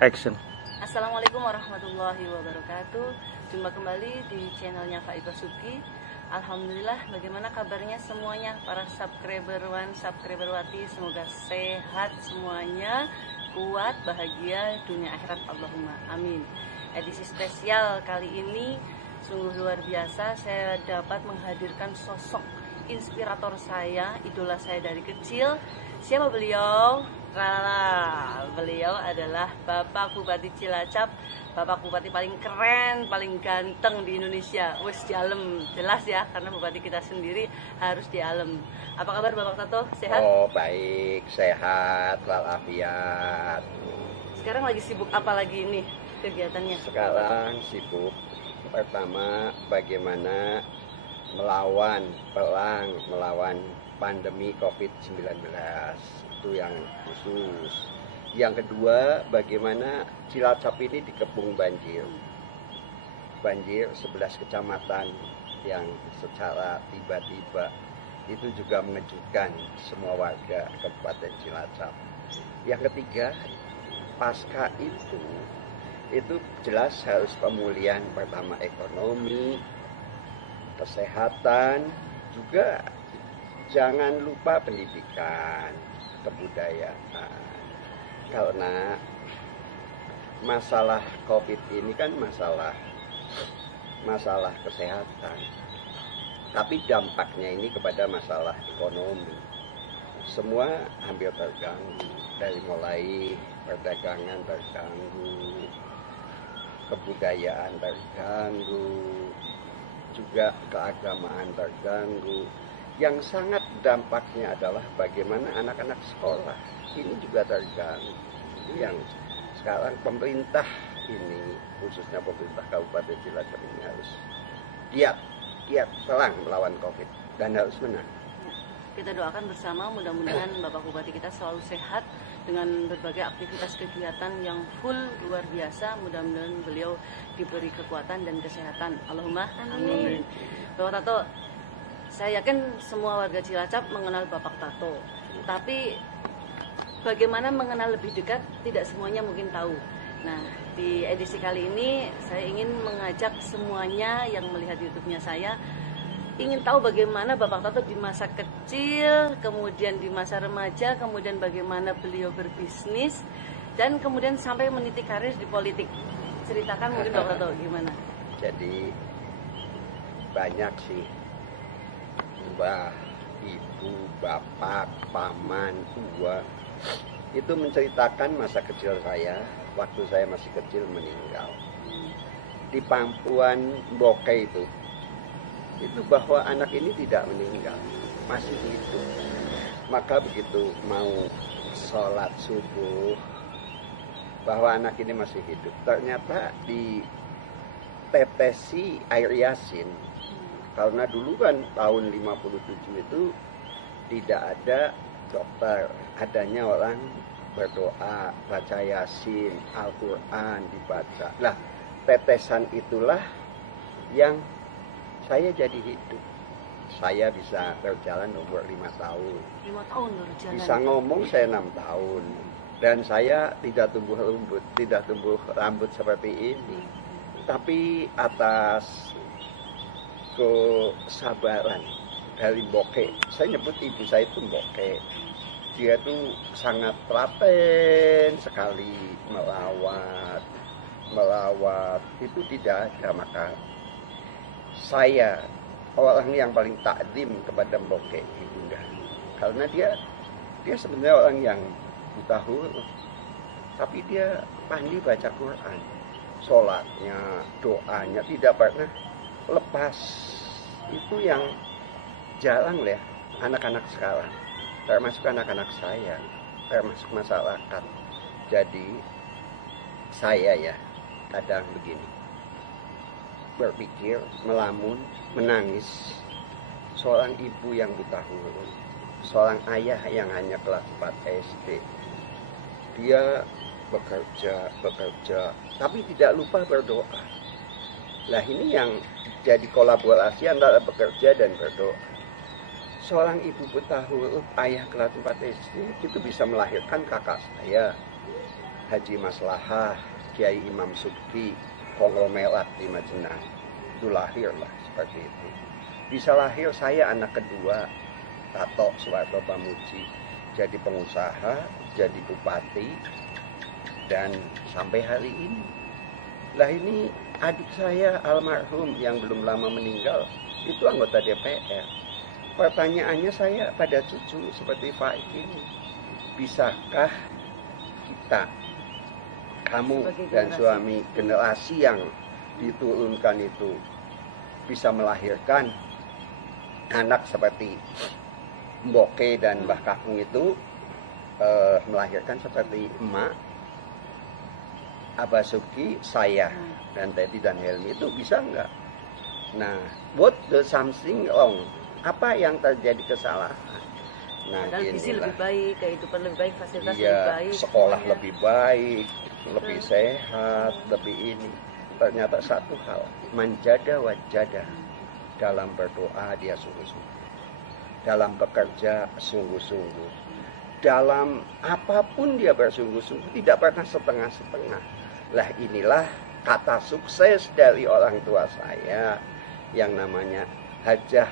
Action. Assalamualaikum warahmatullahi wabarakatuh. Jumpa kembali di channelnya Faibah Suki. Alhamdulillah, bagaimana kabarnya semuanya para subscriberwan, subscriberwati? Semoga sehat semuanya, kuat, bahagia dunia akhirat, Allahumma amin. Edisi spesial kali ini sungguh luar biasa. Saya dapat menghadirkan sosok inspirator saya, idola saya dari kecil. Siapa beliau? Beliau adalah Bapak Bupati Cilacap, Bapak Bupati paling keren, paling ganteng di Indonesia. Wes di Alem, jelas ya, karena Bupati kita sendiri harus di Alem. Apa kabar Bapak Tato? Sehat? Oh baik, sehat, walafiat. Sekarang lagi sibuk apa lagi ini kegiatannya? Sekarang sibuk pertama bagaimana melawan pandemi COVID-19. Itu yang khusus. Yang kedua, bagaimana Cilacap ini dikepung banjir 11 kecamatan yang secara tiba-tiba itu juga mengejutkan semua warga Kabupaten Cilacap. Yang ketiga, pasca itu jelas harus pemulihan, pertama ekonomi, kesehatan, juga jangan lupa pendidikan, kebudayaan. Karena masalah COVID ini kan masalah kesehatan, tapi dampaknya ini kepada masalah ekonomi. Semua hampir terganggu, dari mulai perdagangan terganggu, kebudayaan terganggu, juga keagamaan terganggu. Yang sangat dampaknya adalah bagaimana anak-anak sekolah ini juga terganggu. Yang sekarang pemerintah ini, khususnya pemerintah Kabupaten Cilacap ini harus giat perang melawan COVID dan harus menang. Kita doakan bersama, mudah-mudahan Bapak Bupati kita selalu sehat dengan berbagai aktivitas kegiatan yang full luar biasa. Mudah-mudahan beliau diberi kekuatan dan kesehatan. Allahumma amin. Bapak Tato, saya yakin semua warga Cilacap mengenal Bapak Tato, tapi bagaimana mengenal lebih dekat tidak semuanya mungkin tahu. Nah, di edisi kali ini saya ingin mengajak semuanya yang melihat YouTube-nya saya ingin tahu bagaimana Bapak Tato di masa kecil, kemudian di masa remaja, kemudian bagaimana beliau berbisnis, dan kemudian sampai meniti karir di politik. Ceritakan mungkin Bapak Tato gimana? Jadi banyak sih, mbah, ibu, bapak, paman, tua, itu menceritakan masa kecil saya, waktu saya masih kecil meninggal. Di Pampuan Boke itu bahwa anak ini tidak meninggal, masih hidup. Maka begitu mau sholat subuh, bahwa anak ini masih hidup, ternyata ditetesi air yasin. Karena dulu kan tahun 57 itu tidak ada dokter, adanya orang berdoa, baca yasin, Al-Quran dibaca. Nah, tetesan itulah yang saya jadi hidup. Saya bisa berjalan umur 5 tahun. 5 tahun berjalan. Bisa ngomong saya 6 tahun. Dan saya tidak tumbuh rambut seperti ini. Tapi atas kesabaran dari Boke, saya nyebut ibu saya itu Boke. Dia tuh sangat telaten sekali melawat itu tidak ada. Maka saya orang yang paling takdim kepada Boke ibunda, karena dia sebenarnya orang yang buta huruf, tapi dia pandai baca Quran, sholatnya, doanya tidak pernah lepas. Itu yang jarang ya anak-anak sekarang, termasuk anak-anak saya, termasuk masyarakat. Jadi saya ya kadang begini, berpikir, melamun, menangis. Seorang ibu yang buta huruf, seorang ayah yang hanya kelas 4 SD, dia bekerja, tapi tidak lupa berdoa. Lah ini yang jadi kolaborasi antara bekerja dan berdoa. Seorang ibu buta huruf, ayah kelas 4 SD itu bisa melahirkan kakak saya, Haji Maslahah, Kiai Imam Subki, konglomerat di Majenah. Itu lahirlah seperti itu. Bisa lahir saya anak kedua, Tato Suwarto Pamuji, jadi pengusaha, jadi bupati, dan sampai hari ini. Lah ini adik saya almarhum yang belum lama meninggal, itu anggota DPR. Pertanyaannya saya pada cucu seperti Faik ini, bisakah kita, kamu dan suami, generasi yang diturunkan itu bisa melahirkan anak seperti Mboke dan Mbah Kakung itu, melahirkan seperti emak, Abah Suki, saya, dan Teddy dan Helmi, itu bisa enggak? Nah, what the something wrong? Apa yang terjadi kesalahan? Nah, padahal gizi lebih baik, kehidupan lebih baik, fasilitas iya, lebih baik, sekolah semuanya lebih baik, lebih sehat, lebih ini. Ternyata satu hal, manjada wajada, dalam berdoa dia sungguh-sungguh, dalam bekerja sungguh-sungguh, dalam apapun dia bersungguh-sungguh, tidak pernah setengah-setengah. Lah inilah kata sukses dari orang tua saya yang namanya Hajah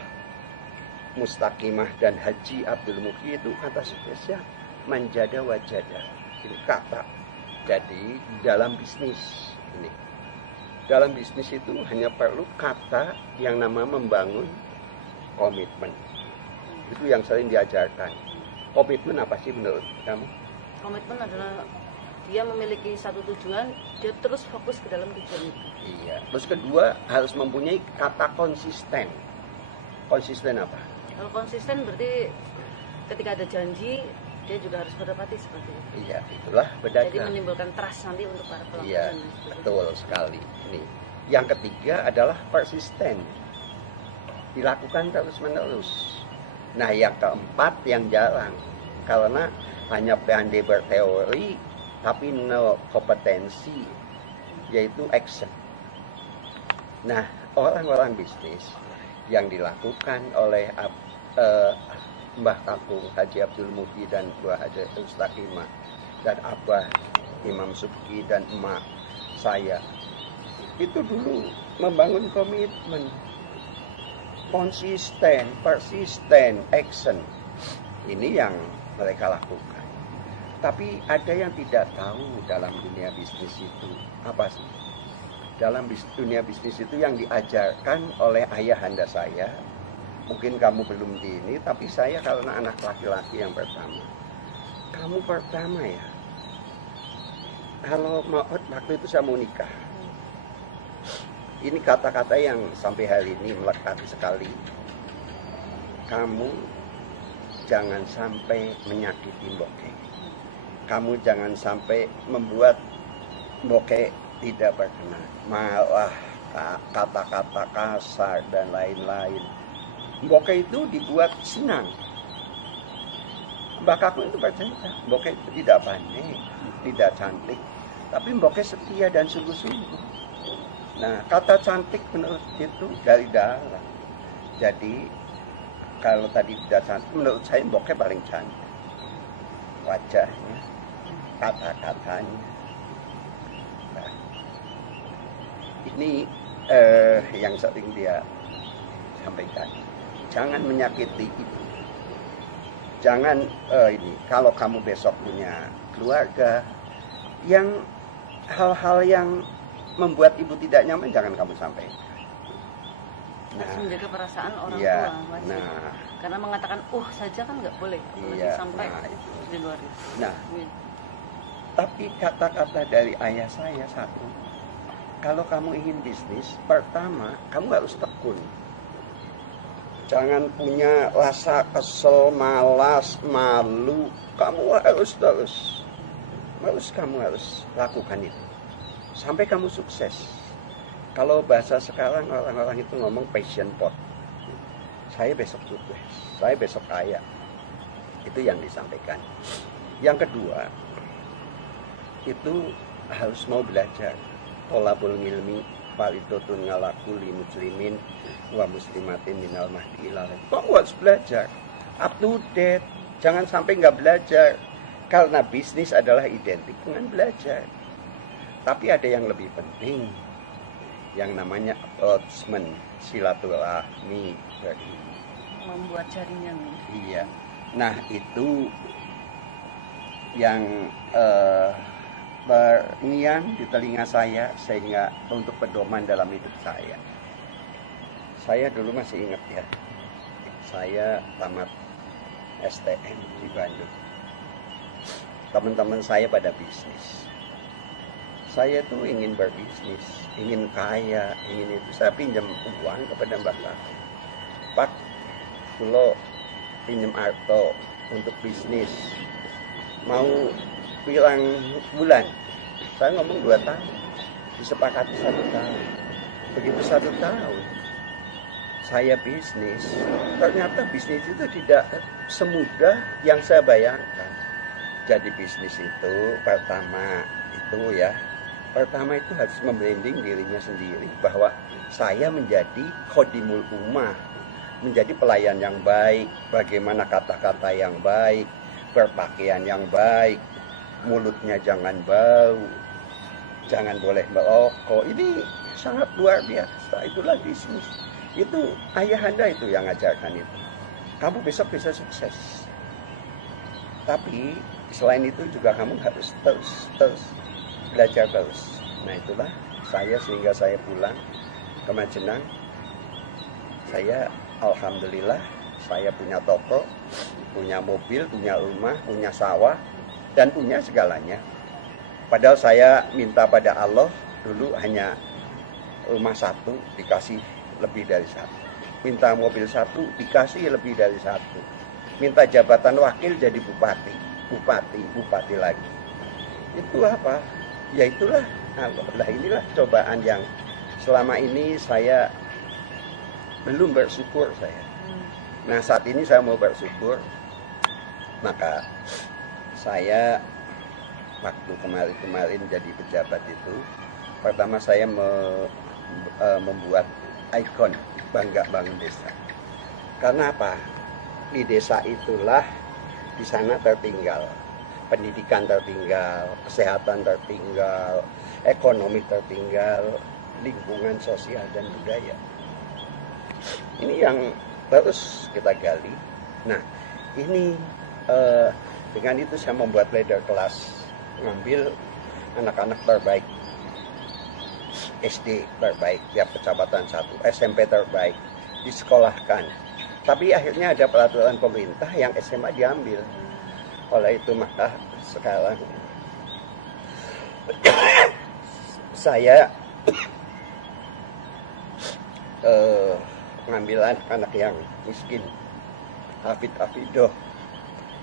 Mustaqimah dan Haji Abdul Muhyi, itu kata suksesnya manjada wajada. Ini kata. Jadi dalam bisnis ini, dalam bisnis itu hanya perlu kata yang nama membangun komitmen. Itu yang sering diajarkan. Komitmen apa sih menurut kamu? Komitmen adalah dia memiliki satu tujuan, dia terus fokus ke dalam tujuan itu. Iya. Terus kedua, harus mempunyai kata konsisten. Konsisten apa? Kalau konsisten berarti ketika ada janji, dia juga harus berdapati seperti itu. Iya, itulah Jadi berdagang. menimbulkan trust nanti untuk para pelaku. Iya, betul sekali. Ini. Yang ketiga adalah persisten. Dilakukan terus-menerus. Nah, yang keempat yang jarang. Karena hanya pandai berteori, tapi no kompetensi, yaitu action. Nah, orang-orang bisnis yang dilakukan oleh Mbah Kakung, Haji Abdul Muhyi dan Mbah Haji Mustaqimah, dan Abah Imam Subki dan emak saya, itu dulu membangun komitmen, konsisten, persisten, action. Ini yang mereka lakukan. Tapi ada yang tidak tahu dalam dunia bisnis itu apa sih? Dalam dunia bisnis itu yang diajarkan oleh ayahanda saya, mungkin kamu belum di ini, tapi saya karena anak laki-laki yang pertama. Kamu pertama ya. Kalau waktu itu saya mau nikah. Ini kata-kata yang sampai hari ini melekat sekali. Kamu jangan sampai menyakiti Mboke. Kamu jangan sampai membuat Mboke tidak berkenan. Malah kata-kata kasar dan lain-lain. Mboke itu dibuat senang. Mbak Kakung itu bercerita, Mboke itu tidak pandai, tidak cantik, tapi Mboke setia dan sungguh-sungguh. Nah, kata cantik menurut itu dari dalam. Jadi kalau tadi tidak cantik, menurut saya Mboke paling cantik. Wajahnya, kata-katanya. Nah, ini yang sering dia sampaikan. Jangan menyakiti ibu. Jangan ini. Kalau kamu besok punya keluarga, yang hal-hal yang membuat ibu tidak nyaman jangan kamu sampaikan. Harus menjaga perasaan orang iya, tua, wajib. Nah, karena mengatakan saja kan nggak boleh, apalagi iya, sampai nah, itu. di luar itu. Nah, Iya. tapi kata-kata dari ayah saya satu, kalau kamu ingin bisnis, pertama kamu harus tekun. Jangan punya rasa kesel, malas, malu. Kamu harus terus. Kamu harus lakukan itu. Sampai kamu sukses. Kalau bahasa sekarang orang-orang itu ngomong passion pot. Saya besok sukses. Saya besok kaya. Itu yang disampaikan. Yang kedua, itu harus mau belajar. Tolabul ilmi faridotun ala kulli muslimin wa muslimatin minal mahdi ilalah. Kamu harus belajar, up to date. Jangan sampai nggak belajar. Karena bisnis adalah identik dengan belajar. Tapi ada yang lebih penting, yang namanya attachment, silaturahmi. Membuat jaringan. Iya. Nah itu yang berngiang di telinga saya sehingga untuk pedoman dalam hidup saya. Saya dulu masih ingat ya, saya tamat STM di Bandung. Teman-teman saya pada bisnis. Saya tuh ingin berbisnis, ingin kaya, ingin itu. Saya pinjam uang kepada Mbak Laku. Pak, kulo pinjam arto untuk bisnis. Mau bilang bulan. Saya ngomong 2 tahun. Disepakati 1 tahun. Begitu 1 tahun, saya bisnis. Ternyata bisnis itu tidak semudah yang saya bayangkan. Jadi bisnis itu pertama itu harus membranding dirinya sendiri bahwa saya menjadi khodimul ummah, menjadi pelayan yang baik, bagaimana kata-kata yang baik, berpakaian yang baik, mulutnya jangan bau, jangan boleh merokok. Ini sangat luar biasa. Itulah bisnis. Itu ayahanda itu yang ngajarkan itu. Kamu besok bisa sukses. Tapi selain itu juga kamu harus terus belajar terus. Nah itulah saya sehingga saya pulang ke Majenang. Saya alhamdulillah saya punya toko, punya mobil, punya rumah, punya sawah, dan punya segalanya. Padahal saya minta pada Allah dulu hanya rumah 1 dikasih lebih dari 1. Minta mobil 1 dikasih lebih dari 1. Minta jabatan wakil jadi bupati lagi. Itu apa? Ya itulah Allah. Nah inilah cobaan yang selama ini saya belum bersyukur saya. Nah saat ini saya mau bersyukur. Maka saya waktu kemarin jadi pejabat itu, pertama saya membuat ikon Bangga Bangun Desa. Karena apa? Di desa itulah di sana tertinggal, pendidikan tertinggal, kesehatan tertinggal, ekonomi tertinggal, lingkungan sosial dan budaya. Ini yang terus kita gali. Nah, ini dengan itu saya membuat leader kelas, ngambil anak-anak terbaik, SD terbaik, tiap kecamatan 1, SMP terbaik, disekolahkan. Tapi akhirnya ada peraturan pemerintah yang SMA diambil. Oleh itu maka sekarang saya ngambil anak-anak yang miskin, hafid-hafidoh.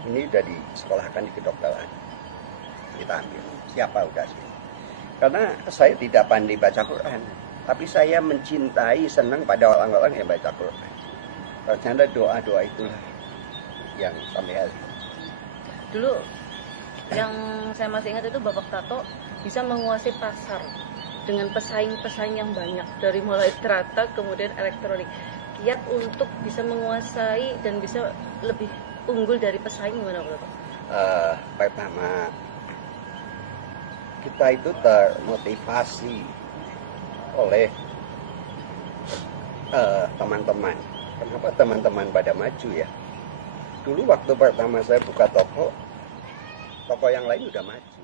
Ini udah disekolahkan di kedokteran. Kita ambil. Siapa udah sih? Karena saya tidak pandai baca Quran, tapi saya mencintai, senang pada orang-orang yang baca Quran. Ternyata doa-doa itulah yang sampai hari ini. Dulu yang saya masih ingat itu Bapak Tato bisa menguasai pasar dengan pesaing-pesaing yang banyak, dari mulai terata kemudian elektronik. Kiat untuk bisa menguasai dan bisa lebih unggul dari pesaing gimana Bapak? Pertama, kita itu termotivasi oleh teman-teman. Kenapa teman-teman pada maju ya? Dulu waktu pertama saya buka toko yang lain udah maju.